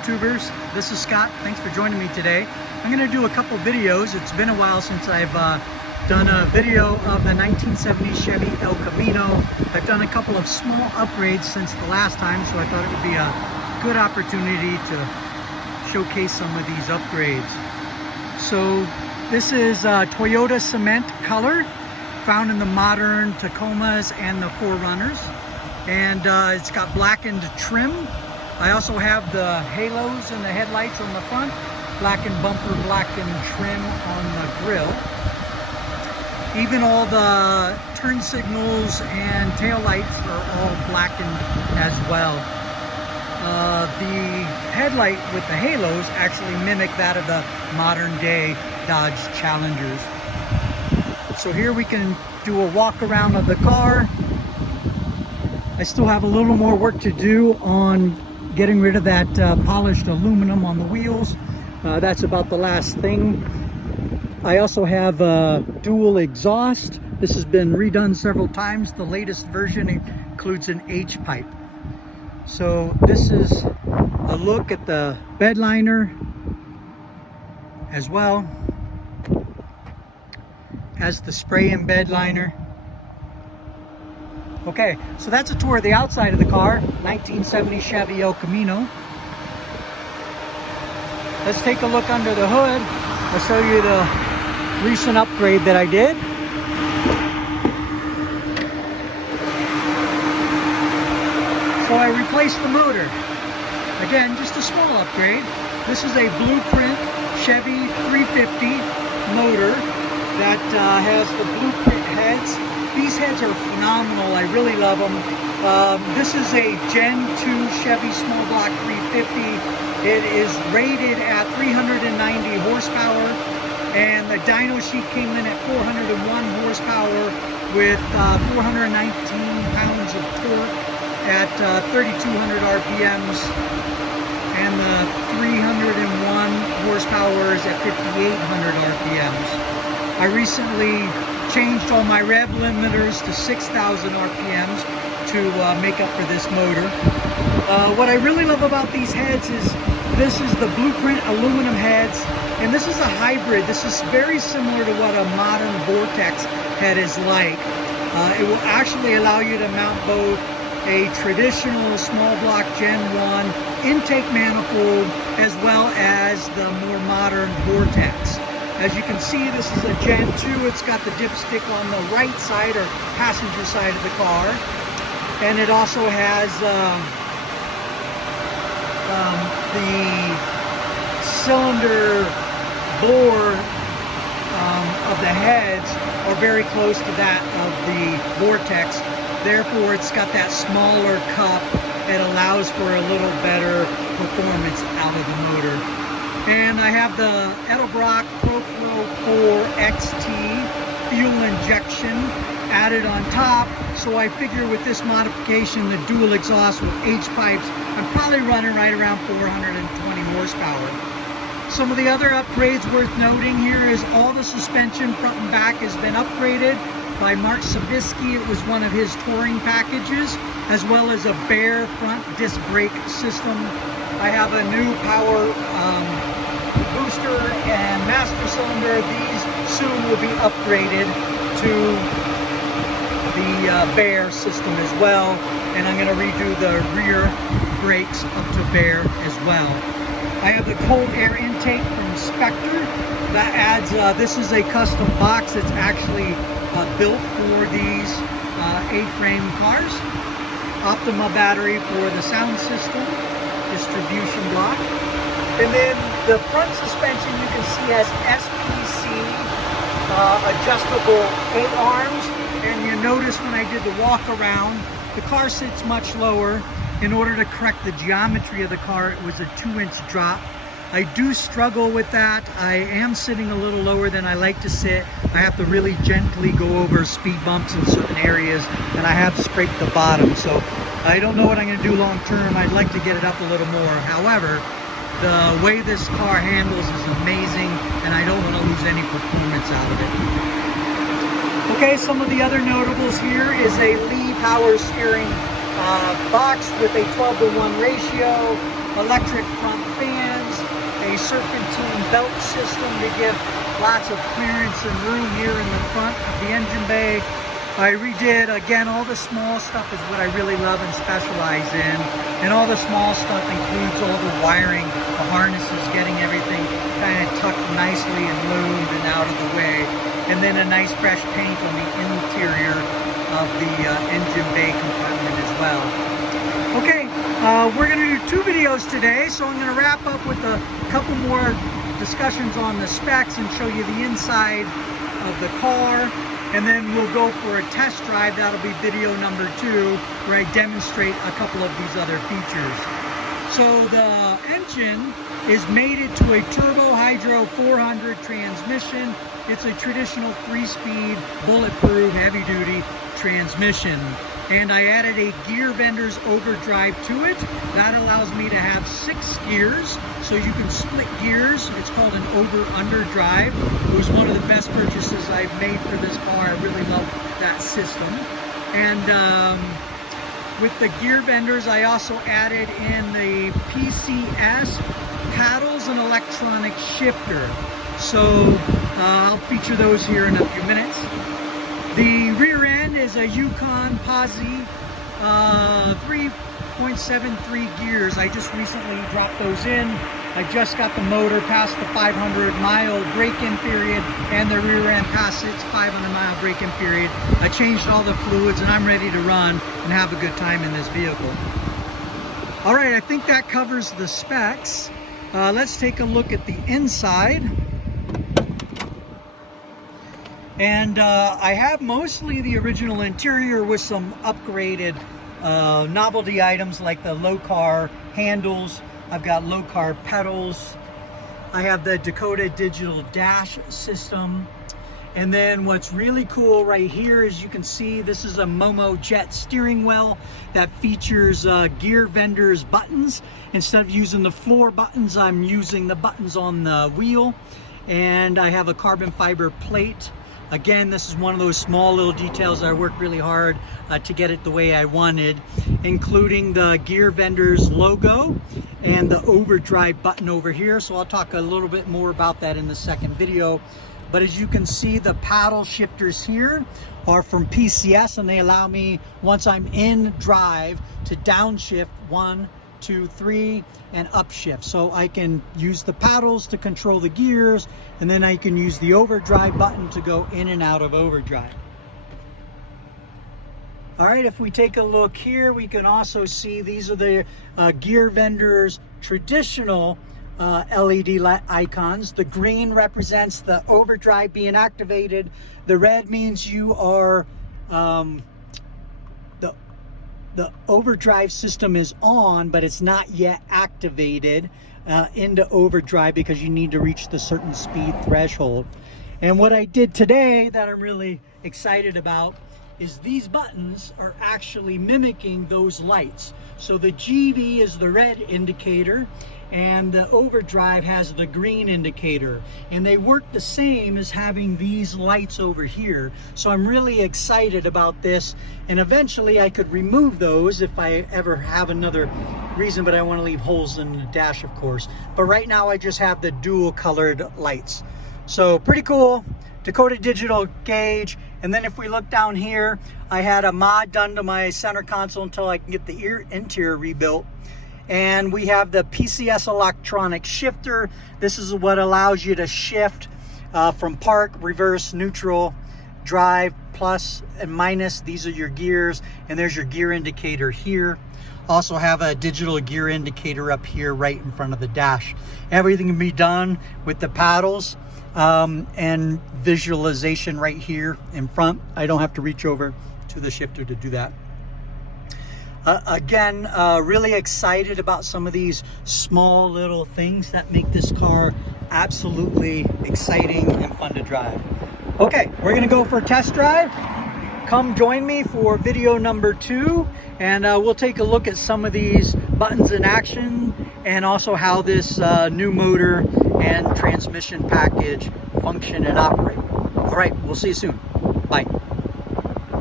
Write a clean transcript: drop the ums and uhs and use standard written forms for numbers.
YouTubers, this is Scott. Thanks for joining me today. I'm going to do a couple videos. It's been a while since I've done a video of the 1970 Chevy El Camino. I've done a couple of small upgrades since the last time, so I thought it would be a good opportunity to showcase some of these upgrades. So this is Toyota cement color, found in the modern Tacomas and the 4Runners. And it's got blackened trim. I also have the halos and the headlights on the front, blackened bumper, blackened trim on the grille. Even all the turn signals and tail lights are all blackened as well. The headlight with the halos actually mimic that of the modern day Dodge Challengers. So here we can do a walk around of the car. I still have a little more work to do on getting rid of that polished aluminum on the wheels. That's about the last thing. I also have dual exhaust. This has been redone several times. The latest version includes an H pipe. So this is a look at the bed liner as well as the spray and bed liner. Okay, so that's a tour of the outside of the car, 1970 Chevy El Camino. Let's take a look under the hood. I'll show you the recent upgrade that I did. So I replaced the motor. Again, just a small upgrade. This is a blueprint Chevy 350 motor that has the blueprint heads. These heads are phenomenal. I really love them. This is a Gen 2 Chevy small block 350. It is rated at 390 horsepower, and the dyno sheet came in at 401 horsepower with 419 pounds of torque at 3,200 RPMs, and the 301 horsepower is at 5,800 RPMs. I recently changed all my rev limiters to 6,000 RPMs to make up for this motor. What I really love about these heads is this is the blueprint aluminum heads, and this is a hybrid. This is very similar to what a modern Vortex head is like. It will actually allow you to mount both a traditional small block Gen 1 intake manifold as well as the more modern Vortex. As you can see, this is a Gen 2. It's got the dipstick on the right side or passenger side of the car. And it also has the cylinder bore of the heads are very close to that of the Vortex. Therefore, it's got that smaller cup that allows for a little better performance out of the motor. And I have the Edelbrock ProFlow 4 XT fuel injection added on top. So I figure with this modification, the dual exhaust with H pipes, I'm probably running right around 420 horsepower. Some of the other upgrades worth noting here is all the suspension front and back has been upgraded by Mark Sabisky. It was one of his touring packages, as well as a bare front disc brake system. I have a new power booster and master cylinder. These soon will be upgraded to the bare system as well, and I'm going to redo the rear brakes up to bare as well. I have the cold air intake from Spectre. That adds, this is a custom box that's actually built for these A-frame cars. Optima battery for the sound system, distribution block. And then the front suspension you can see has SPC adjustable A-arms. And you notice when I did the walk around, the car sits much lower. In order to correct the geometry of the car, it was a 2-inch drop. I do struggle with that. I am sitting a little lower than I like to sit. I have to really gently go over speed bumps in certain areas, and I have scraped the bottom. So I don't know what I'm going to do long term. I'd like to get it up a little more. However, the way this car handles is amazing, and I don't want to lose any performance out of it. Okay, some of the other notables here is a Lee power steering box with a 12:1 ratio. electric front fans, a serpentine belt system to give lots of clearance and room here in the front of the engine bay. I redid, again, all the small stuff is what I really love and specialize in. And all the small stuff includes all the wiring, the harnesses, getting everything kind of tucked nicely and loomed and out of the way. And then a nice fresh paint on the interior of the engine bay compartment as well. Okay, we're going to do 2 videos today, so I'm going to wrap up with a couple more discussions on the specs and show you the inside of the car. And then we'll go for a test drive. That'll be video number 2, where I demonstrate a couple of these other features. So the engine is mated to a turbo hydro 400 transmission. It's a traditional 3-speed, bulletproof, heavy-duty transmission. And I added a gear vendor's overdrive to it. That allows me to have 6 gears, so you can split gears. It's called an over-under drive. It was one of the best purchases I've made for this car. I really love that system. And with the gear vendors, I also added in the PCS paddles and electronic shifter. So I'll feature those here in a few minutes. The rear end is a Yukon Posi 3.73 gears. I just recently dropped those in. I just got the motor past the 500-mile break-in period and the rear end past its 500-mile break-in period. I changed all the fluids and I'm ready to run and have a good time in this vehicle. All right, I think that covers the specs. Let's take a look at the inside. And I have mostly the original interior with some upgraded novelty items like the low car handles. I've got low car pedals. I have the Dakota digital dash system. And then what's really cool right here is you can see this is a Momo Jet steering wheel that features gear vendors buttons. Instead of using the floor buttons, I'm using the buttons on the wheel. And I have a carbon fiber plate. Again, this is one of those small little details I worked really hard to get it the way I wanted, including the gear vendor's logo and the overdrive button over here. So I'll talk a little bit more about that in the second video. But as you can see, the paddle shifters here are from PCS, and they allow me, once I'm in drive, to downshift 1, 2, 3, and upshift. So I can use the paddles to control the gears, and then I can use the overdrive button to go in and out of overdrive. All right, if we take a look here, we can also see these are the gear vendors' traditional LED icons. The green represents the overdrive being activated. The red means you are the overdrive system is on, but it's not yet activated into overdrive because you need to reach the certain speed threshold. And what I did today that I'm really excited about is these buttons are actually mimicking those lights. So the GV is the red indicator and the overdrive has the green indicator, and they work the same as having these lights over here. So I'm really excited about this, and eventually I could remove those if I ever have another reason, but I want to leave holes in the dash, of course. But right now I just have the dual colored lights. So pretty cool. Dakota digital gauge. And then if we look down here, I had a mod done to my center console until I can get the interior rebuilt. And we have the PCS electronic shifter. This is what allows you to shift from park, reverse, neutral, drive, plus and minus. These are your gears, and there's your gear indicator here. Also have a digital gear indicator up here right in front of the dash. Everything can be done with the paddles and visualization right here in front. I don't have to reach over to the shifter to do that. Again, really excited about some of these small little things that make this car absolutely exciting and fun to drive. Okay, we're gonna go for a test drive. Come join me for video number 2, and we'll take a look at some of these buttons in action and also how this new motor and transmission package function and operate. All right, we'll see you soon. Bye.